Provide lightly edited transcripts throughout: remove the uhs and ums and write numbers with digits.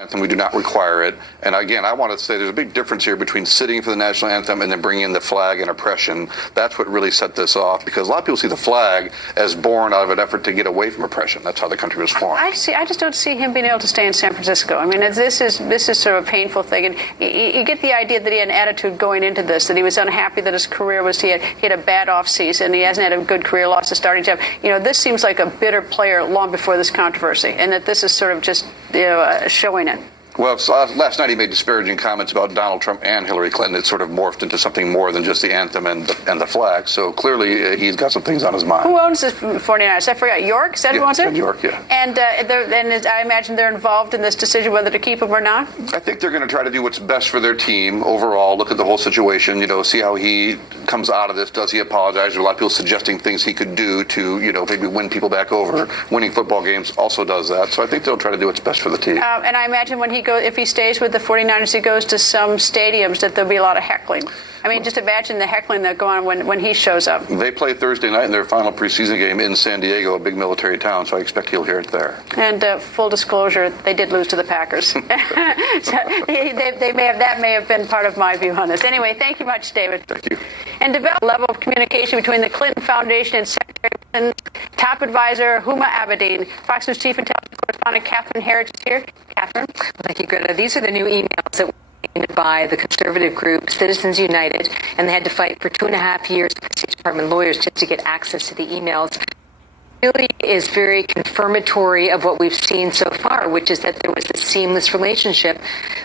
anthem. We do not require it. And again, I want to say there's a big difference here between sitting for the national anthem and then bringing in the flag and oppression. That's what really set this off, because a lot of people see the flag as born out of an effort to get away from oppression. That's how the country was formed. I just don't see him being able to stay in San Francisco. I mean, this is sort of a painful thing, and you get the idea that he had an attitude going into this, that he was unhappy that his career was he had a bad off season. He hasn't had a good career, lost a starting job. This seems like a bitter player long before this controversy, and that this is sort of just showing it. Well, last night he made disparaging comments about Donald Trump and Hillary Clinton. It sort of morphed into something more than just the anthem and the flag. So clearly he's got some things on his mind. Who owns this 49ers? I forgot. York? Is that who owns it? York, yeah. And I imagine they're involved in this decision whether to keep him or not? I think they're going to try to do what's best for their team overall, look at the whole situation, see how he comes out of this. Does he apologize? There are a lot of people suggesting things he could do to, maybe win people back over. Winning football games also does that. So I think they'll try to do what's best for the team. And I imagine if he stays with the 49ers, he goes to some stadiums, that there'll be a lot of heckling. I mean, just imagine the heckling that go on when he shows up. They play Thursday night in their final preseason game in San Diego, a big military town, so I expect he'll hear it there. And full disclosure, they did lose to the Packers. So that may have been part of my view on this. Anyway, thank you much, David. Thank you. And develop a level of communication between the Clinton Foundation and Secretary Clinton's top advisor, Huma Abedin. Fox News Chief Intelligence Correspondent Catherine Herridge is here. Catherine. Well, thank you, Greta. These are the new emails that by the conservative group Citizens United, and they had to fight for 2.5 years with the State Department lawyers just to get access to the emails. Really is very confirmatory of what we've seen so far, which is that there was a seamless relationship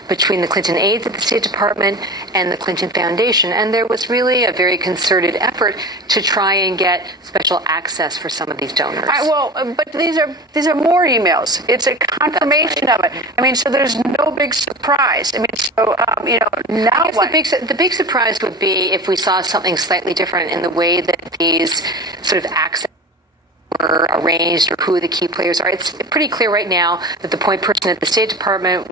between the Clinton aides at the State Department and the Clinton Foundation, and there was really a very concerted effort to try and get special access for some of these donors. But these are more emails. It's a confirmation of it. I mean, so there's no big surprise. I mean, so now what? The big surprise would be if we saw something slightly different in the way that these sort of access were arranged or who the key players are. It's pretty clear right now that the point person at the State Department,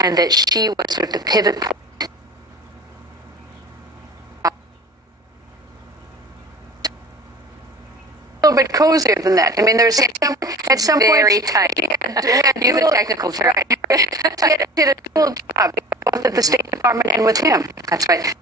and that she was sort of the pivot point. A little bit cozier than that. I mean, there's at some very point tight. Use the technical term. She did a dual job, both at the State Department and with him. That's right.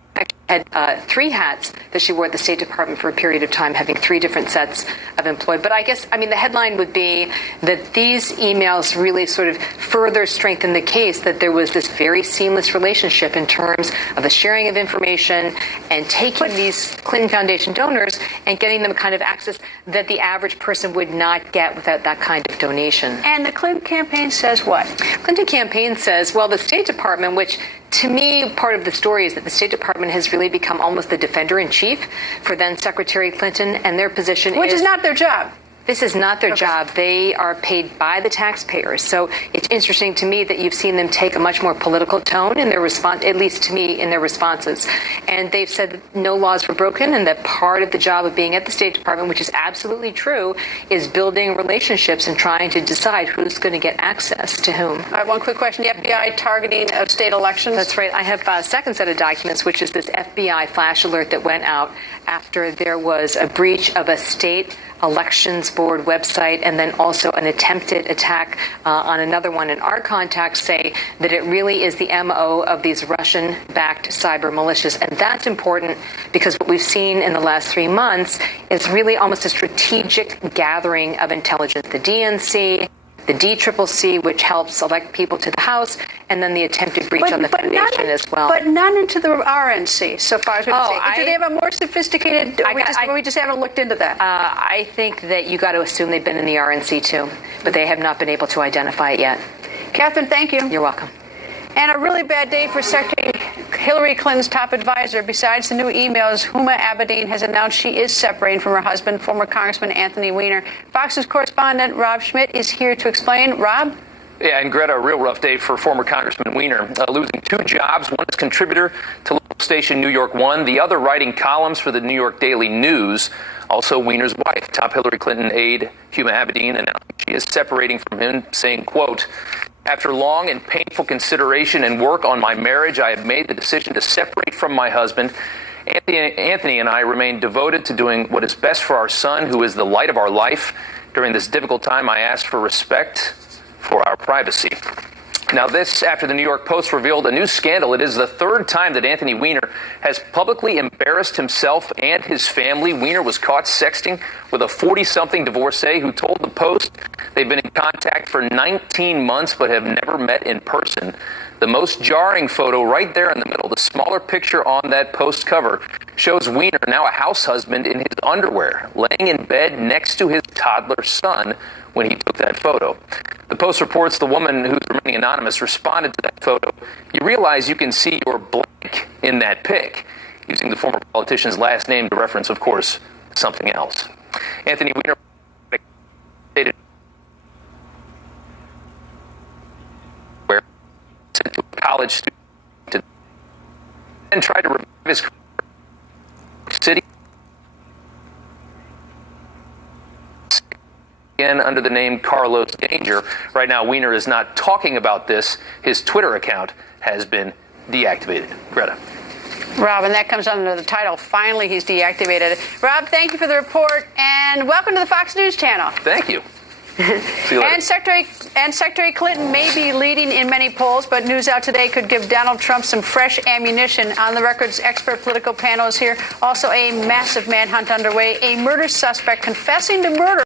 Had 3 hats that she wore at the State Department for a period of time, having 3 different sets of employed. But the headline would be that these emails really sort of further strengthen the case that there was this very seamless relationship in terms of the sharing of information and taking these Clinton Foundation donors and getting them kind of access that the average person would not get without that kind of donation. And the Clinton campaign says what? Clinton campaign says, well, the State Department, which to me, part of the story is that the State Department has really become almost the defender-in-chief for then Secretary Clinton, and their position Which is not their job. This is not their job. They are paid by the taxpayers. So it's interesting to me that you've seen them take a much more political tone in their response, at least to me, in their responses. And they've said that no laws were broken and that part of the job of being at the State Department, which is absolutely true, is building relationships and trying to decide who's going to get access to whom. All right, one quick question. The FBI targeting of state elections? That's right. I have a second set of documents, which is this FBI flash alert that went out after there was a breach of a state elections board website and then also an attempted attack on another one. And our contacts say that it really is the MO of these Russian-backed cyber militias. And that's important because what we've seen in the last 3 months is really almost a strategic gathering of intelligence. The DNC, the DCCC, which helps elect people to the House, and then the attempted breach on the foundation as well. But none into the RNC, so far as we can see. Do they have a more sophisticated, we just haven't looked into that? I think that you got to assume they've been in the RNC too, but they have not been able to identify it yet. Catherine, thank you. You're welcome. And a really bad day for Secretary Hillary Clinton's top advisor. Besides the new emails, Huma Abedin has announced she is separating from her husband, former Congressman Anthony Weiner. Fox News correspondent Rob Schmidt is here to explain. Rob? Yeah, and Greta, a real rough day for former Congressman Weiner, losing 2 jobs, one as contributor to local station New York One, the other writing columns for the New York Daily News. Also, Weiner's wife, top Hillary Clinton aide Huma Abedin, announced she is separating from him, saying, quote, "After long and painful consideration and work on my marriage, I have made the decision to separate from my husband. Anthony and I remain devoted to doing what is best for our son, who is the light of our life. During this difficult time, I ask for respect for our privacy. Now, this after the New York Post revealed a new scandal. It is the third time that Anthony Weiner has publicly embarrassed himself and his family. Weiner was caught sexting with a 40-something divorcee who told the Post they've been in contact for 19 months but have never met in person. The most jarring photo right there in the middle, the smaller picture on that Post cover, shows Weiner, now a house husband, in his underwear, laying in bed next to his toddler son when he took that photo. The Post reports the woman, who's remaining anonymous, responded to that photo. You realize you can see your blank in that pic, using the former politician's last name to reference, of course, something else. Anthony Weiner stated where sent to a college student and tried to revive his career city again under the name Carlos Danger. Right now, Weiner is not talking about this. His Twitter account has been deactivated. Greta. Rob, and that comes under the title, Finally He's Deactivated. Rob, thank you for the report, and welcome to the Fox News Channel. Thank you. See you later. And Secretary Clinton may be leading in many polls, but news out today could give Donald Trump some fresh ammunition. On the Record's expert political panel is here. Also, a massive manhunt underway. A murder suspect confessing to murder